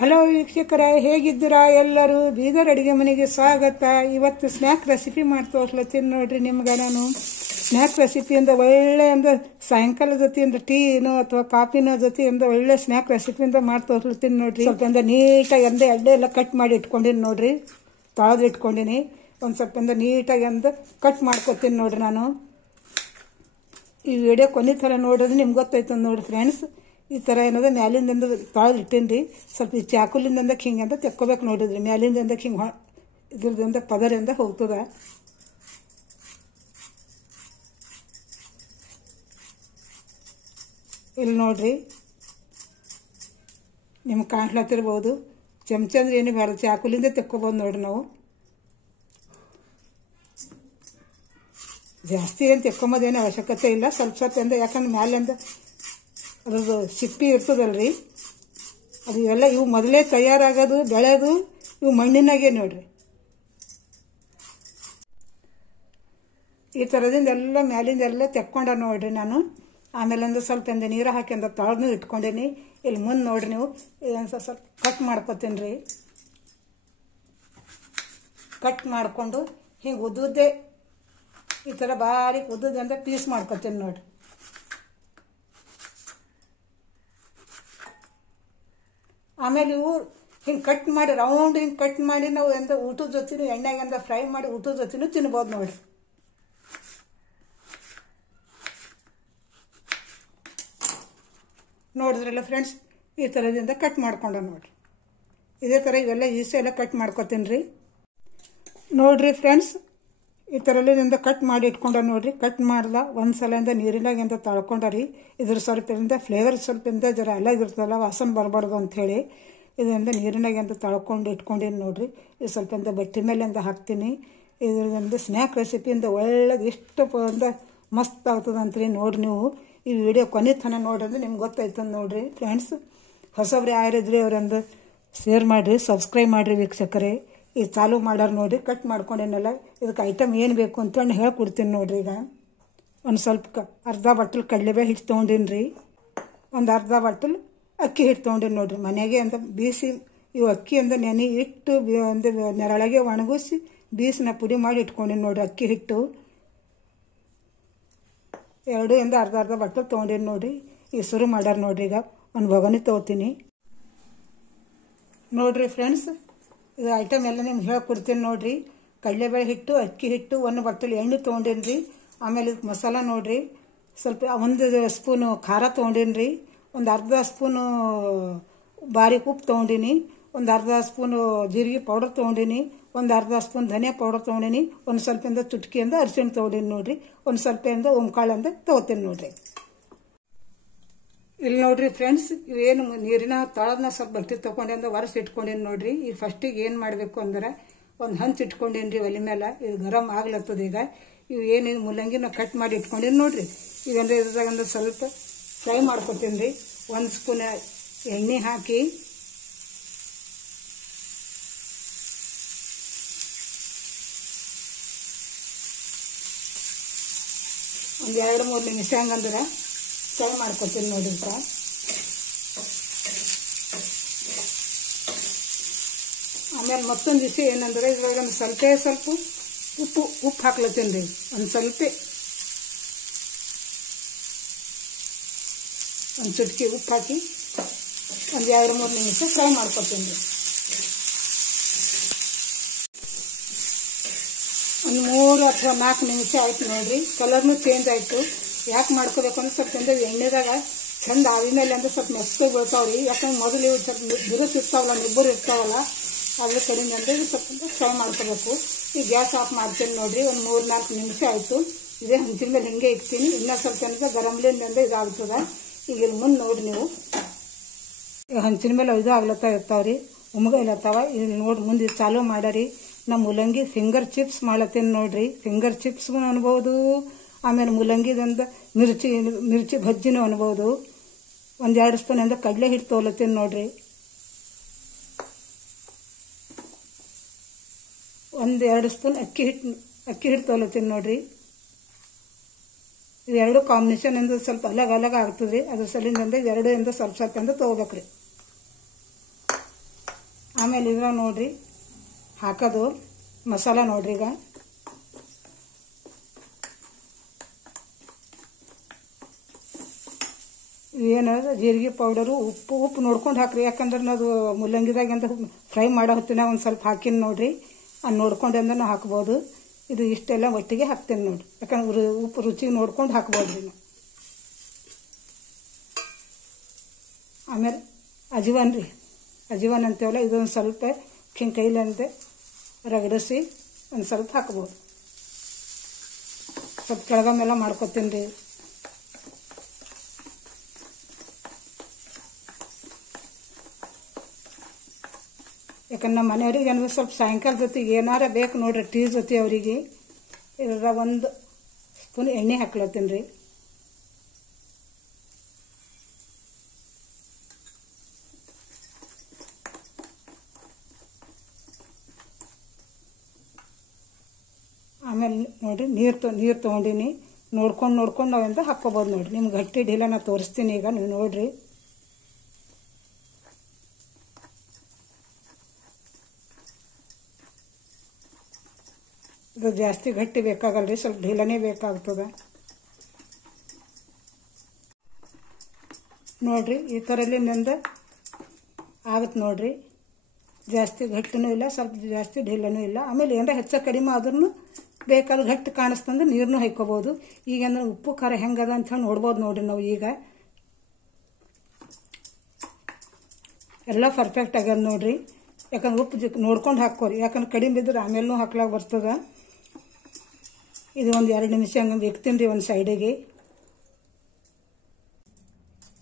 Hello ವೀಕ್ಷಕರೇ, ಹೇಗಿದ್ದೀರಾ ಎಲ್ಲರೂ? ಬೀದರ್ ಅಡುಗೆ ಮನೆಗೆ ಸ್ವಾಗತ. ಇವತ್ತು ಸ್ನ್ಯಾಕ್ ರೆಸಿಪಿ ಮಾಡಿ ತೋರಿಸ್ಲತ್ತೀನಿ ನೋಡ್ರಿ ನಿಮ್ಗೆ. ನಾನು ಸ್ನ್ಯಾಕ್ ರೆಸಿಪಿಯಿಂದ ಒಳ್ಳೆಯಿಂದ ಸಾಯಂಕಾಲ ಜೊತೆಯಿಂದ ಟೀನೋ ಅಥವಾ ಕಾಫಿನೋ ಜೊತೆಯಿಂದ ಒಳ್ಳೆ ಸ್ನ್ಯಾಕ್ ರೆಸಿಪಿಯಿಂದ ಮಾಡಿ ತೋರಿಸ್ಲತ್ತೀನಿ ನೋಡ್ರಿ. ಸ್ವಲ್ಪ ನೀಟಾಗಿ ಎಣ್ಣೆ ಎಲ್ಲ ಕಟ್ ಮಾಡಿ ಇಟ್ಕೊಂಡಿನಿ ನೋಡ್ರಿ, ತೊಳೆದು ಇಟ್ಕೊಂಡಿನಿ. ಒಂದು ಸ್ವಲ್ಪ ನೀಟಾಗಿ ಕಟ್ ಮಾಡ್ಕೊತೀನಿ ನೋಡ್ರಿ. ನಾನು ಈ ವಿಡಿಯೋ ಕೊನೆ ಥರ ನೋಡಿದ್ರೆ ನಿಮ್ಗೆ ಗೊತ್ತಾಯ್ತು ನೋಡ್ರಿ ಫ್ರೆಂಡ್ಸ್. ಈ ಥರ ಏನದ ಮ್ಯಾಲಿಂದ ತೊಳೆದು ಇಟ್ಟೀನಿ ರೀ. ಸ್ವಲ್ಪ ಈ ಚಾಕುಲಿಂದ ಹಿಂಗೆ ತೆಕ್ಕೋಬೇಕು ನೋಡಿದ್ರಿ. ಮ್ಯಾಲಿಂದ ಹಿಂಗೆ ಇದ್ರದಿಂದ ಪದರಿಂದ ಹೋಗ್ತದ. ಇಲ್ಲಿ ನೋಡ್ರಿ, ನಿಮ್ಗೆ ಕಾಣ್ಲತ್ತಿರ್ಬೋದು. ಚಮಚ ಅಂದ್ರೆ ಏನು ಬೇಡ, ಚಾಕುಲಿಂದ ತೆಕ್ಕೋಬೋದು ನೋಡ್ರಿ. ನಾವು ಜಾಸ್ತಿ ಏನು ತೆಕ್ಕೊಂಬೋದೇನು ಅವಶ್ಯಕತೆ ಇಲ್ಲ. ಸ್ವಲ್ಪ ಯಾಕಂದ್ರೆ ಮ್ಯಾಲಿಂದ ಅದ್ರದ್ದು ಸಿಪ್ಪಿ ಇರ್ತದಲ್ರಿ, ಅದು ಎಲ್ಲ ಇವು ಮೊದಲೇ ತಯಾರಾಗೋದು ಬೆಳೆದು ಇವು ಮಣ್ಣಿನಾಗೆ ನೋಡ್ರಿ. ಈ ಥರದಿಂದ ಎಲ್ಲ ಮ್ಯಾಲಿಂದ ಎಲ್ಲ ತೆಕ್ಕೊಂಡ ನೋಡ್ರಿ ನಾನು. ಆಮೇಲೆ ಸ್ವಲ್ಪ ನೀರು ಹಾಕಿ ತೊಳೆದು ಇಟ್ಕೊಂಡೀನಿ. ಇಲ್ಲಿ ಮುಂದೆ ನೋಡ್ರಿ ನೀವು ಸ್ವಲ್ಪ ಕಟ್ ಮಾಡ್ಕೊತೀನಿ ರೀ. ಕಟ್ ಮಾಡಿಕೊಂಡು ಹಿಂಗೆ ಉದ್ದುದ್ದೆ ಈ ಥರ ಬಾರೀಕ್ ಉದ್ದುದಂತ ಪೀಸ್ ಮಾಡ್ಕೊತೀನಿ ನೋಡ್ರಿ. ಆಮೇಲೆ ಇವು ಹಿಂಗೆ ಕಟ್ ಮಾಡಿ ರೌಂಡ್ ಹಿಂಗೆ ಕಟ್ ಮಾಡಿ ನಾವು ಊಟದ ಜೊತೆನೂ ಎಣ್ಣೆಗೆ ಫ್ರೈ ಮಾಡಿ ಊಟದ ಜೊತೆನೂ ತಿನ್ಬೋದು ನೋಡ್ರಿ. ನೋಡಿದ್ರಲ್ಲ ಫ್ರೆಂಡ್ಸ್, ಈ ಥರದಿಂದ ಕಟ್ ಮಾಡ್ಕೊಂಡ ನೋಡ್ರಿ. ಇದೇ ಥರ ಇವೆಲ್ಲ ಈಸೆಲ್ಲ ಕಟ್ ಮಾಡ್ಕೊತೀನಿ ರೀ. ನೋಡ್ರಿ ಫ್ರೆಂಡ್ಸ್, ಈ ಥರಲ್ಲಿಂದ ಕಟ್ ಮಾಡಿ ಇಟ್ಕೊಂಡ ನೋಡ್ರಿ. ಕಟ್ ಮಾಡ್ದ ಒಂದು ಸಲ ನೀರಿನಾಗ ತೊಳ್ಕೊಂಡ ರೀ. ಇದ್ರ ಸ್ವಲ್ಪ ಫ್ಲೇವರ್ ಸ್ವಲ್ಪ ಜರ ಅಲ್ಲಾಗಿರ್ತದಲ್ಲ, ವಾಸನೆ ಬರಬಾರ್ದು ಅಂಥೇಳಿ ಇದರಿಂದ ನೀರಿನಾಗ ತೊಳ್ಕೊಂಡು ಇಟ್ಕೊಂಡಿನಿ ನೋಡ್ರಿ. ಇದು ಸ್ವಲ್ಪ ಬಟ್ಟೆ ಮೇಲೆ ಹಾಕ್ತೀನಿ. ಇದರಿಂದ ಸ್ನ್ಯಾಕ್ ರೆಸಿಪಿಯಿಂದ ಒಳ್ಳೇದು ಎಷ್ಟು ಮಸ್ತ್ ಆಗ್ತದಂತ್ರಿ. ನೋಡ್ರಿ ನೀವು ಈ ವಿಡಿಯೋ ಕೊನೆ ತನಕ ನೋಡ್ರಿ, ನಿಮ್ಗೆ ಗೊತ್ತಾಯ್ತು ನೋಡ್ರಿ ಫ್ರೆಂಡ್ಸ್. ಹೊಸಬ್ರು ಯಾರಿದ್ರಿ ಅವ್ರಂದು ಶೇರ್ ಮಾಡಿರಿ, ಸಬ್ಸ್ಕ್ರೈಬ್ ಮಾಡಿರಿ ವೀಕ್ಷಕರೇ. ಇದು ಚಾಲೂ ಮಾಡ್ಯಾರ ನೋಡ್ರಿ. ಕಟ್ ಮಾಡ್ಕೊಂಡೇನಲ್ಲ, ಇದಕ್ಕೆ ಐಟಮ್ ಏನು ಬೇಕು ಅಂತೇಳಿ ಹೇಳ್ಕೊಡ್ತೀನಿ ನೋಡ್ರಿ. ಈಗ ಒಂದು ಸ್ವಲ್ಪ ಅರ್ಧ ಬಟ್ಟಲು ಕಡಲೆಬೇಳೆ ಹಿಟ್ಟು ತೊಗೊಂಡಿನಿ ರೀ. ಒಂದು ಅರ್ಧ ಬಟ್ಟಲು ಅಕ್ಕಿ ಹಿಟ್ಟು ತೊಗೊಂಡಿನಿ ನೋಡ್ರಿ. ಮನೆಗೆ ಬೀಸಿ ಇವು ಅಕ್ಕಿ ನೆನೆ ಇಟ್ಟು ನೆರಳಗೆ ಒಣಗಿಸಿ ಬೀಸನ್ನ ಪುಡಿ ಮಾಡಿ ಇಟ್ಕೊಂಡಿನಿ ನೋಡ್ರಿ. ಅಕ್ಕಿ ಹಿಟ್ಟು ಎರಡು ಅರ್ಧ ಬಟ್ಟಲು ತೊಗೊಂಡಿನಿ ನೋಡ್ರಿ. ಈಗ ಶುರು ಮಾಡ್ಯಾರ ನೋಡ್ರಿ. ಈಗ ಒಂದು ಬೊಗಣಿ ತೊಗೋತೀನಿ ನೋಡ್ರಿ ಫ್ರೆಂಡ್ಸ್. ಇದು ಐಟಮ್ ಎಲ್ಲ ನಿಮ್ಗೆ ಹೇಳ್ಕೊಡ್ತೀನಿ ನೋಡ್ರಿ. ಕಡಲೆಬೇಳೆ ಹಿಟ್ಟು, ಅಕ್ಕಿ ಹಿಟ್ಟು, ಒಂದು ಬಟ್ಟಲು ಎಣ್ಣೆ ತೊಗೊಂಡೀನಿ ರೀ. ಆಮೇಲೆ ಇದಕ್ಕೆ ಮಸಾಲ ನೋಡ್ರಿ, ಸ್ವಲ್ಪ ಒಂದು ಸ್ಪೂನು ಖಾರ ತೊಗೊಂಡೀನಿ ರೀ. ಒಂದು ಅರ್ಧ ಸ್ಪೂನು ಬಾರೀಕ್ ಉಪ್ಪು ತೊಗೊಂಡೀನಿ. ಒಂದು ಅರ್ಧ ಸ್ಪೂನು ಜೀರಿಗೆ ಪೌಡರ್ ತೊಗೊಂಡೀನಿ. ಒಂದು ಅರ್ಧ ಸ್ಪೂನ್ ಧನಿಯಾ ಪೌಡರ್ ತೊಗೊಂಡೀನಿ. ಒಂದು ಸ್ವಲ್ಪ ಚುಟ್ಕಿಯಿಂದ ಅರಿಶಿಣ ತೊಗೊಂಡೀನಿ ನೋಡ್ರಿ. ಒಂದು ಸ್ವಲ್ಪ ಓಂಕಾಳು ತೊಗೋತೀನಿ ನೋಡ್ರಿ. ಇಲ್ಲಿ ನೋಡ್ರಿ ಫ್ರೆಂಡ್ಸ್, ಇವೇನು ನೀರಿನ ತೊಳೆದನ್ನ ಸ್ವಲ್ಪ ಬಟ್ಟೆ ತೊಗೊಂಡು ಒರೆಸಿ ಇಟ್ಕೊಂಡೀನಿ ನೋಡ್ರಿ. ಈಗ ಫಸ್ಟಿಗೆ ಏನು ಮಾಡಬೇಕು ಅಂದ್ರೆ ಒಂದು ಹಂಚು ಇಟ್ಕೊಂಡೀನಿ ರೀ ಒಲೆ ಮೇಲೆ. ಇದು ಗರಂ ಆಗ್ಲತ್ತದ. ಈಗ ಇವು ಏನಿದು ಮುಲ್ಲಂಗಿ ನಾವು ಕಟ್ ಮಾಡಿ ಇಟ್ಕೊಂಡೀನಿ ನೋಡ್ರಿ. ಇದ್ರಾಗ ಸ್ವಲ್ಪ ಫ್ರೈ ಮಾಡ್ಕೊತೀನಿ ರೀ. ಒಂದು ಸ್ಪೂನ್ ಎಣ್ಣೆ ಹಾಕಿ ಒಂದು 2-3 ನಿಮಿಷ ಹಂಗಂದ್ರೆ ಫ್ರೈ ಮಾಡ್ಕೊತೀನಿ ನೋಡ್ರಿ. ಆಮೇಲೆ ಮತ್ತೊಂದು ವಿಷಯ ಏನಂದ್ರೆ ಇದ್ರೊಳಗೆ ಸ್ವಲ್ಪ ಉಪ್ಪು ಹಾಕ್ಲತ್ತೀನಿ ರೀ. ಒಂದು ಸ್ವಲ್ಪ ಒಂದು ಚುಟ್ಕಿ ಉಪ್ಪು ಹಾಕಿ ಒಂದು 2-3 ನಿಮಿಷ ಫ್ರೈ ಮಾಡ್ಕೊತೀನಿ ರೀ. ಒಂದು 3 ಅಥವಾ 4 ನಿಮಿಷ ಆಯ್ತು ನೋಡ್ರಿ. ಕಲರ್ನು ಚೇಂಜ್ ಆಯಿತು. ಯಾಕೆ ಮಾಡ್ಕೋಬೇಕು ಅಂದ್ರೆ ಸ್ವಲ್ಪ ಎಣ್ಣೆದಾಗ ಚಂದ ಆದ್ಮೇಲೆ ಸ್ವಲ್ಪ ಮೆಸ್ಕೋಗಿ ಬೀಳ್ತಾವ್ರಿ. ಯಾಕಂದ್ರೆ ಮೊದಲು ಇವು ಸ್ವಲ್ಪ ಬಿರುಸು ಇರ್ತಾವಲ್ಲ, ನಿಬ್ಬರು ಇರ್ತಾವಲ್ಲ, ಅದ್ರ ಕಡೆಯಿಂದ ಸ್ವಲ್ಪ ಫ್ರೈ ಮಾಡ್ಕೋಬೇಕು. ಈಗ ಗ್ಯಾಸ್ ಆಫ್ ಮಾಡ್ತೀನಿ ನೋಡ್ರಿ. ಒಂದು 3-4 ನಿಮಿಷ ಆಯಿತು. ಇದೇ ಹಂಚಿನ ಮೇಲೆ ಹಿಂಗೆ ಇಡ್ತೀನಿ. ಇನ್ನೂ ಸ್ವಲ್ಪ ಗರಮ್ಲಿಂದ ಇದಾಗ್ತದೆ. ಈಗ ಇಲ್ಲಿ ಮುಂದೆ ನೋಡ್ರಿ ನೀವು, ಹಂಚಿನ ಮೇಲೆ ಇದು ಆಗ್ಲತ್ತಾ ಇರ್ತಾವ್ರಿ, ಉಮ್ಗೈಲತ್ತಾವ. ಇಲ್ಲಿ ನೋಡ್ರಿ ಮುಂದೆ ಚಾಲೂ ಮಾಡ್ಯಾರಿ. ನಮ್ಮ ಮುಲ್ಲಂಗಿ ಫಿಂಗರ್ ಚಿಪ್ಸ್ ಮಾಡ್ಲತ್ತೀನಿ ನೋಡ್ರಿ. ಫಿಂಗರ್ ಚಿಪ್ಸ್ ಅನ್ಬೋದು. ಆಮೇಲೆ ಮುಲ್ಲಂಗಿದಂದ ಮಿರ್ಚಿ ಬಜ್ಜಿನೂ ಅನ್ಬೋದು. ಒಂದು 2 ಸ್ಪೂನ್ ಕಡಲೆ ಹಿಟ್ಟು ತೊಗೊಳತ್ತೀನಿ ನೋಡ್ರಿ. ಒಂದು 2 ಸ್ಪೂನ್ ಅಕ್ಕಿ ಹಿಟ್ಟು ತೊಗೊಳತ್ತೀನಿ ನೋಡ್ರಿ. ಇವೆರಡು ಕಾಂಬಿನೇಷನ್ ಎಂದು ಸ್ವಲ್ಪ ಅಲಗ ಆಗ್ತದೆ. ಅದ್ರ ಸಲಿಂದ ಎರಡು ಎಂದು ಸ್ವಲ್ಪ ಸ್ವಲ್ಪ ಎಂದು ತಗೋಬೇಕ್ರಿ. ಆಮೇಲೆ ಇದ್ರಾಗ ನೋಡಿರಿ ಹಾಕೋದು ಮಸಾಲ ನೋಡಿರಿ. ಈಗ ಏನು ಜೀರಿಗೆ ಪೌಡರು, ಉಪ್ಪು ನೋಡ್ಕೊಂಡು ಹಾಕ್ರಿ. ಯಾಕಂದ್ರೆ ಅದು ಮುಲ್ಲಂಗಿದಾಗ ಅಂತ ಫ್ರೈ ಮಾಡೋ ಹೊತ್ತಿನಾಗ ಒಂದು ಸ್ವಲ್ಪ ಹಾಕಿನ ನೋಡಿರಿ. ಅದು ನೋಡ್ಕೊಂಡು ಅಂದ್ರೆ ನಾವು ಹಾಕ್ಬೋದು. ಇದು ಇಷ್ಟೆಲ್ಲ ಒಟ್ಟಿಗೆ ಹಾಕ್ತೇನೆ ನೋಡಿ. ಯಾಕಂದ್ರೆ ಉಪ್ಪು ರುಚಿಗೆ ನೋಡ್ಕೊಂಡು ಹಾಕ್ಬೋದು ರೀ. ಆಮೇಲೆ ಅಜ್ವಾನ್ ರೀ, ಅಜ್ವಾನ್ ಅಂತೇವಲ್ಲ, ಇದೊಂದು ಸ್ವಲ್ಪ ಕೈಲಂತೆ ರಗಡಿಸಿ ಒಂದು ಸ್ವಲ್ಪ ಹಾಕ್ಬೋದು. ಸ್ವಲ್ಪ ಕೆಳಗಮ್ಮೆಲ್ಲ ಮಾಡ್ಕೊತೀನಿ ರೀ. ಯಾಕಂದ್ರೆ ನಮ್ಮ ಮನೆಯವ್ರಿಗೆ ಏನಾದ್ರು ಸ್ವಲ್ಪ ಸಾಯಂಕಾಲ ಜೊತೆಗೆ ಏನಾರ ಬೇಕು ನೋಡ್ರಿ, ಟೀ ಜೊತೆ ಅವರಿಗೆ ಇದ್ರಾಗ ಒಂದು ಸ್ಪೂನ್ ಎಣ್ಣೆ ಹಾಕ್ಲತ್ತೀನಿ ರೀ. ಆಮೇಲೆ ನೋಡಿರಿ ನೀರು ತೊಗೊಂಡಿನಿ. ನೋಡ್ಕೊಂಡು ನಾವೆಂತ ಹಾಕ್ಕೋಬೋದು ನೋಡಿರಿ. ನಿಮ್ಗೆ ಗಟ್ಟಿ ಢೀಲ ನಾನು ತೋರಿಸ್ತೀನಿ. ಈಗ ನೀವು ನೋಡಿರಿ, ಇದು ಜಾಸ್ತಿ ಗಟ್ಟಿ ಬೇಕಾಗಲ್ಲ ರೀ, ಸ್ವಲ್ಪ ಢೀಲನೇ ಬೇಕಾಗ್ತದೆ ನೋಡಿರಿ. ಈ ಥರಲ್ಲಿ ನಂದು ಆಗುತ್ತೆ ನೋಡಿರಿ. ಜಾಸ್ತಿ ಗಟ್ಟಿನೂ ಇಲ್ಲ, ಸ್ವಲ್ಪ ಜಾಸ್ತಿ ಢೀಲನೂ ಇಲ್ಲ. ಆಮೇಲೆ ಏನಾರ ಹೆಚ್ಚ ಕಡಿಮೆ ಆದ್ರೂ ಬೇಕಾದ್ರೆ ಗಟ್ಟಿ ಕಾಣಿಸ್ತಂದ್ರೆ ನೀರನ್ನು ಹಾಕ್ಕೋಬೋದು. ಈಗ ಅಂದ್ರೆ ಉಪ್ಪು ಖಾರ ಹೆಂಗದ ಅಂತ ಹೇಳಿ ನೋಡ್ಬೋದು ನೋಡಿರಿ ನಾವು. ಈಗ ಎಲ್ಲ ಪರ್ಫೆಕ್ಟ್ ಆಗ್ಯದ ನೋಡಿರಿ. ಯಾಕಂದ್ರೆ ಉಪ್ಪು ನೋಡ್ಕೊಂಡು ಹಾಕ್ಕೋರಿ. ಯಾಕಂದ್ರೆ ಕಡಿಮೆ ಇದ್ರೆ ಆಮೇಲೂ ಹಾಕ್ಲಾಗ ಬರ್ತದೆ. ಇದು ಒಂದು 2 ನಿಮಿಷ ಹಂಗೆ ಇಕ್ತೀನಿ ರೀ ಒಂದು ಸೈಡಿಗೆ.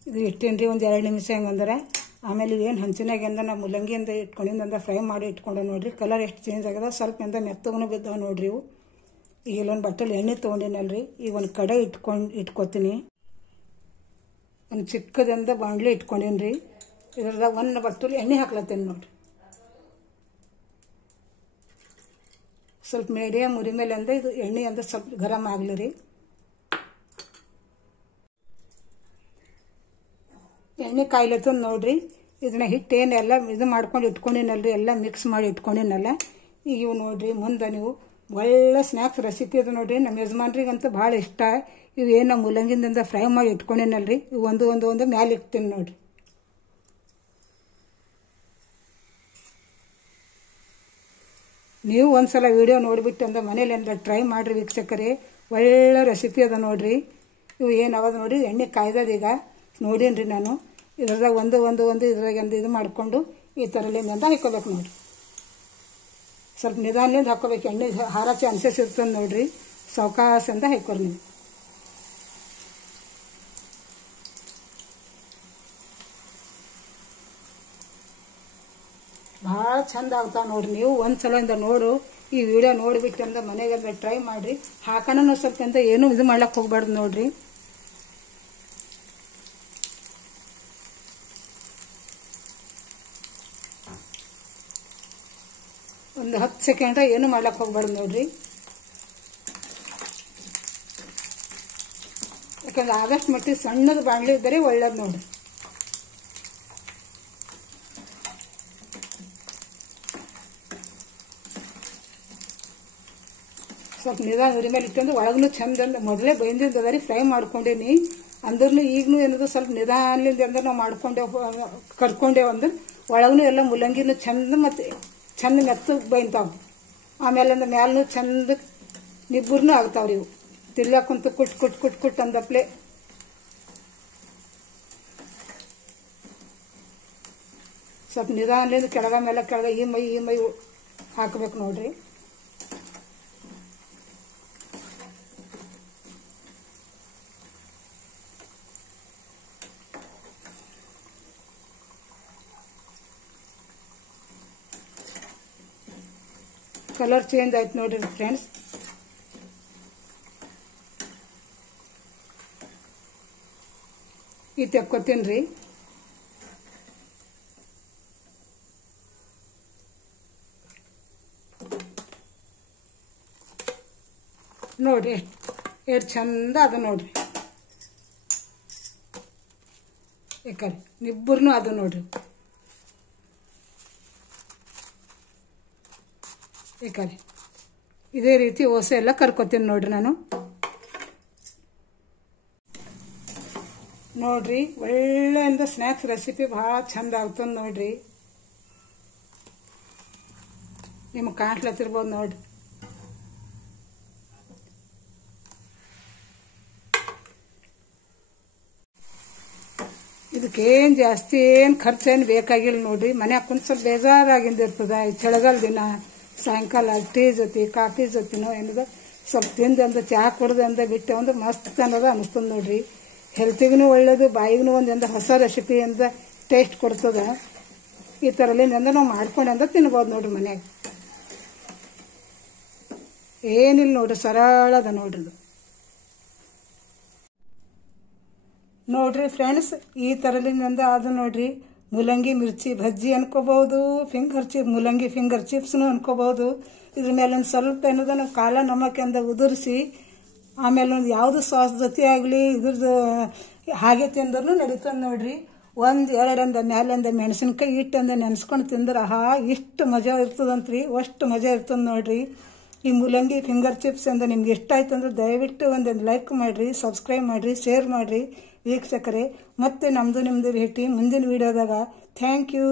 ಇದು ಇಟ್ಟೇನಿ ರೀ ಒಂದು 2 ನಿಮಿಷ ಹಂಗಂದ್ರೆ. ಆಮೇಲೆ ಏನು ಹಂಚಿನಾಗ ನಾವು ಮುಲ್ಲಂಗಿಯಿಂದ ಇಟ್ಕೊಂಡಿಂದ ಫ್ರೈ ಮಾಡಿ ಇಟ್ಕೊಂಡು ನೋಡಿರಿ. ಕಲರ್ ಎಷ್ಟು ಚೇಂಜ್ ಆಗ್ಯದ, ಸ್ವಲ್ಪ ಎಂದ ಮೆತ್ತಗೂ ಬಿದ್ದಾವೆ ನೋಡಿರಿ ಇವು. ಈಗ ಇಲ್ಲೊಂದು ಬಟ್ಟೆಲಿ ಎಣ್ಣೆ ತೊಗೊಂಡಿನಲ್ರಿ. ಈಗ ಒಂದು ಕಡೆ ಇಟ್ಕೊತೀನಿ. ಒಂದು ಚಿಕ್ಕದಿಂದ ಬಾಣಲಿ ಇಟ್ಕೊಂಡೀನಿ ರೀ. ಇದ್ರದಾಗ ಒಂದು ಬಟ್ಟೆಲಿ ಎಣ್ಣೆ ಹಾಕ್ಲತ್ತೀನಿ ನೋಡಿರಿ. ಸ್ವಲ್ಪ ಮೀಡಿಯಮ್ ಉರಿ ಮೇಲೆ ಅಂದ್ರೆ ಇದು ಎಣ್ಣೆ ಅಂದ್ರೆ ಸ್ವಲ್ಪ ಗರಂ ಆಗಲಿ ರೀ. ಎಣ್ಣೆ ಕಾಯ್ಲತ್ತಂದು ನೋಡಿರಿ. ಇದನ್ನ ಹಿಟ್ಟೇನೆಲ್ಲ ಇದು ಮಾಡ್ಕೊಂಡು ಇಟ್ಕೊಂಡಿನಲ್ರಿ, ಎಲ್ಲ ಮಿಕ್ಸ್ ಮಾಡಿ ಇಟ್ಕೊಂಡಿನಲ್ಲ. ಈಗ ಇವು ನೋಡಿರಿ, ಮುಂದೆ ನೀವು ಒಳ್ಳೆ ಸ್ನ್ಯಾಕ್ಸ್ ರೆಸಿಪಿ ಅದು ನೋಡಿರಿ. ನಮ್ಮ ಯಜಮಾನ್ರಿಗಂತೂ ಭಾಳ ಇಷ್ಟ. ಇವು ಏನು ನಮ್ಮ ಮುಲ್ಲಂಗಿಂದ ಫ್ರೈ ಮಾಡಿ ಇಟ್ಕೊಂಡಿನಲ್ರಿ, ಇವು ಒಂದು ಮ್ಯಾಲೆ ಇಡ್ತೀನಿ ನೋಡಿರಿ. ನೀವು ಒಂದ್ಸಲ ವಿಡಿಯೋ ನೋಡಿಬಿಟ್ಟು ಅಂದ್ರೆ ಮನೇಲಿ ಏನಾರ ಟ್ರೈ ಮಾಡಿರಿ ವೀಕ್ಷಕರೇ. ಒಳ್ಳೆ ರೆಸಿಪಿ ಅದ ನೋಡಿರಿ. ಇವು ಏನು ಅವದು ನೋಡಿ ಎಣ್ಣೆ ಕಾಯ್ದದ ಈಗ ನೋಡೀನಿ ರೀ ನಾನು. ಇದ್ರದಾಗ ಒಂದು ಇದ್ರಾಗ ಇದು ಮಾಡಿಕೊಂಡು ಈ ಥರಲಿಂದ ಹಾಕ್ಕೋಬೇಕು ನೋಡಿರಿ. ಸ್ವಲ್ಪ ನಿಧಾನದಿಂದ ಹಾಕ್ಕೋಬೇಕು. ಎಣ್ಣೆ ಹಾರ ಚಾನ್ಸಸ್ ಇರ್ತದೆ ನೋಡಿರಿ. ಸಾವಕಾಶದಿಂದ ಹಾಕೋರಿ ನೀವು. ಭಾಳ ಚಂದ ಆಗ್ತಾವೆ ನೋಡಿರಿ. ನೀವು ಒಂದು ಸಲದಿಂದ ನೋಡು, ಈ ವಿಡಿಯೋ ನೋಡಿಬಿಟ್ಟು ಅಂದ್ರೆ ಮನೆಗೆ ಟ್ರೈ ಮಾಡಿರಿ. ಹಾಕೋಣ ಸ್ವಲ್ಪ ಅಂತ ಏನೂ ಇದು ಮಾಡ್ಲಿಕ್ಕೆ ಹೋಗ್ಬಾರ್ದು ನೋಡಿರಿ. ಒಂದು 10 ಸೆಕೆಂಡ್ ಏನು ಮಾಡ್ಲಿಕ್ಕೆ ಹೋಗ್ಬಾರ್ದು ನೋಡಿರಿ. ಯಾಕಂದ್ರೆ ಆಗಷ್ಟು ಮಟ್ಟಿಗೆ ಸಣ್ಣದು ಬಾಣಲಿ ಇದ್ದರೆ ಒಳ್ಳೇದು ನೋಡಿರಿ. ಸ್ವಲ್ಪ ನಿಧಾನ ಉರಿ ಮೇಲೆ ಇಟ್ಟಂದ್ರೆ ಒಳಗೂ ಚಂದ ಮೊದಲೇ ಬೈಂದಿದ್ದದ ರೀ, ಫ್ರೈ ಮಾಡ್ಕೊಂಡೇನಿ. ಅಂದ್ರೂ ಈಗಲೂ ಏನದು ಸ್ವಲ್ಪ ನಿಧಾನದಿಂದ ಅಂದ್ರೆ ನಾವು ಕರ್ಕೊಂಡೇವು ಅಂದ್ರೆ ಒಳಗೂ ಎಲ್ಲ ಮುಲ್ಲಂಗಿನೂ ಚಂದ ಮತ್ತು ಚಂದ ಮೆತ್ತಗೆ ಬೈಂತಾವೆ. ಆಮೇಲೆ ಅಂದ್ರೆ ಮ್ಯಾಲೂ ಚಂದ ನಿಬ್ಬರ್ನೂ ಆಗ್ತಾವ್ರಿ. ಇವು ತಿರ್ಲಾಕಂತೂ ಕುಟ್ ಅಂದಪ್ಲೆ. ಸ್ವಲ್ಪ ನಿಧಾನದಿಂದ ಕೆಳಗ ಈ ಮೈ ಹಾಕಬೇಕು ನೋಡ್ರಿ. ಕಲರ್ ಚೇಂಜ್ ಆಯ್ತು ನೋಡ್ರಿ ಫ್ರೆಂಡ್ಸ್. ಈ ತೆಕ್ಕೋತೀನಿ ರೀ. ನೋಡ್ರಿ ಎಷ್ಟು ಚಂದ ಅದು ನೋಡ್ರಿ. ಯಾಕಂದ್ರೆ ನಿಬ್ಬರ್ನು ಅದು ನೋಡ್ರಿ. ಈ ಕಡೆ ಇದೇ ರೀತಿ ಓಸೆ ಎಲ್ಲ ಕರ್ಕೊತೀನಿ ನೋಡ್ರಿ ನಾನು. ನೋಡ್ರಿ ಒಳ್ಳೆಯಿಂದ ಸ್ನ್ಯಾಕ್ಸ್ ರೆಸಿಪಿ ಭಾಳ ಚಂದ ಆಗ್ತದೆ ನೋಡ್ರಿ. ನಿಮಗೆ ಕಾಣ್ಲತ್ತಿರ್ಬೋದು ನೋಡ್ರಿ. ಇದಕ್ಕೇನು ಜಾಸ್ತಿ ಏನು ಖರ್ಚೇನು ಬೇಕಾಗಿಲ್ಲ ನೋಡ್ರಿ. ಮನ್ಯಾಗ ಕುಂತ ಸ್ವಲ್ಪ ಬೇಜಾರಾಗಿಂದ ಇರ್ತದೆ. ಈ ಚಳಿಗಾಲ ದಿನ ಸಾಯಂಕಾಲ ಟೀ ಜೊತೆ ಕಾಫಿ ಜೊತೆನೋ ಏನಿದೆ ಸ್ವಲ್ಪ ತಿಂದು ಚಹಾ ಕುಡ್ದು ಬಿಟ್ಟು ಅಂದ್ರೆ ಮಸ್ತ್ ಅನ್ನೋದು ಅನಿಸ್ತದೆ ನೋಡ್ರಿ. ಹೆಲ್ತಿಗೂ ಒಳ್ಳೇದು, ಬಾಯಿಗೂ ಒಂದು ಹೊಸ ರೆಸಿಪಿ ಅಂತ ಟೇಸ್ಟ್ ಕೊಡ್ತದೆ. ಈ ಥರಲಿಂದ ನಾವು ಮಾಡ್ಕೊಂಡು ತಿನ್ಬೋದು ನೋಡ್ರಿ ಮನ್ಯಾಗ. ಏನಿಲ್ಲ ನೋಡ್ರಿ, ಸರಳದ ನೋಡ್ರಿ ಇದು. ನೋಡ್ರಿ ಫ್ರೆಂಡ್ಸ್, ಈ ಥರಲಿಂದ ಅದು ನೋಡ್ರಿ ಮೂಲಂಗಿ ಮಿರ್ಚಿ ಬಜ್ಜಿ ಅನ್ಕೋಬಹುದು, ಮೂಲಂಗಿ ಫಿಂಗರ್ ಚಿಪ್ಸ್ನು ಅನ್ಕೋಬಹುದು. ಇದ್ರ ಮೇಲೆ ಒಂದು ಸ್ವಲ್ಪ ಏನದ ನಾವು ಕಾಲ ನಮಕ್ಕೆ ಉದುರಿಸಿ ಆಮೇಲೆ ಒಂದು ಯಾವುದು ಸಾಸ್ ಜೊತೆ ಆಗಲಿ ಇದ್ರದ್ದು ಹಾಗೆ ತಿಂದ್ರೂ ನಡೀತದೆ ನೋಡ್ರಿ. 1-2 ಮ್ಯಾಲಿಂದ ಮೆಣಸಿನ್ಕಾಯಿ ಇಟ್ಟಂದ ನೆನೆಸ್ಕೊಂಡು ತಿಂದ್ರೆ ಇಷ್ಟು ಮಜಾ ಇರ್ತದಂತ್ರಿ, ಅಷ್ಟು ಮಜಾ ಇರ್ತದೆ ನೋಡ್ರಿ. ಈ ಮೂಲಂಗಿ ಫಿಂಗರ್ ಚಿಪ್ಸ್ ಅಂತ ನಿಮ್ಗೆ ಇಷ್ಟ ಆಯ್ತು ಅಂದ್ರೆ ದಯವಿಟ್ಟು ಒಂದು ಲೈಕ್ ಮಾಡಿರಿ, ಸಬ್ಸ್ಕ್ರೈಬ್ ಮಾಡಿರಿ, ಶೇರ್ ಮಾಡಿರಿ ವೀಕ್ಷಕರೇ. ಮತ್ತೆ ನಮ್ಮದು ನಿಮ್ಮದು ಭೇಟಿ ಮುಂದಿನ ವಿಡಿಯೋದಾಗ. Thank you.